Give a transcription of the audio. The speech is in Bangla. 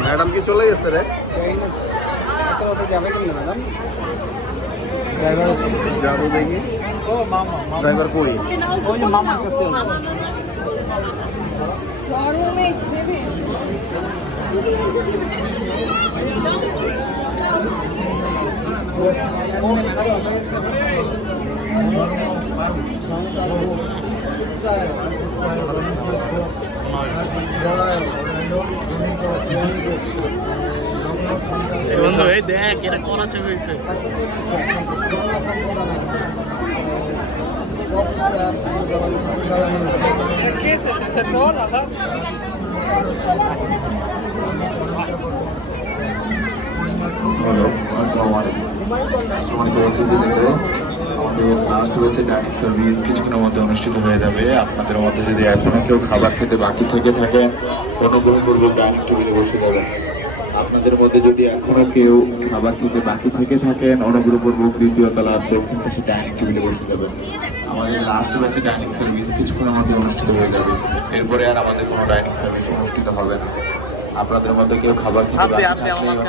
मैडम की चले गए सर जादू देखिए ड्राइवर कोई বন্ধু এই দেখ এটা কোন ছবি হইছে লাস্ট হয়েছে ডাইনিং সার্ভিস কিছুক্ষণের মধ্যে অনুষ্ঠিত হয়ে যাবে। আপনাদের মধ্যে যদি এখনো কেউ খাবার খেতে বাকি থেকে থাকেন অনুগ্রহপূর্বক ডাইনিং টেবিলে বসে যাবেন। আপনাদের মধ্যে যদি এখনো কেউ খাবার খেতে বাকি থেকে থাকেন অনুগ্রহপূর্বক দ্বিতীয় তলার দক্ষিণ পাশে ডাইনিং টেবিলে বসে যাবেন। আমাদের লাস্ট হয়েছে ডাইনিং সার্ভিস কিছুক্ষণের মধ্যে অনুষ্ঠিত হয়ে যাবে। এরপরে আর আমাদের কোনো ডাইনিং সার্ভিস অনুষ্ঠিত হবে না। আপনাদের মধ্যে কেউ খাবার খেতে বাকি থাকলে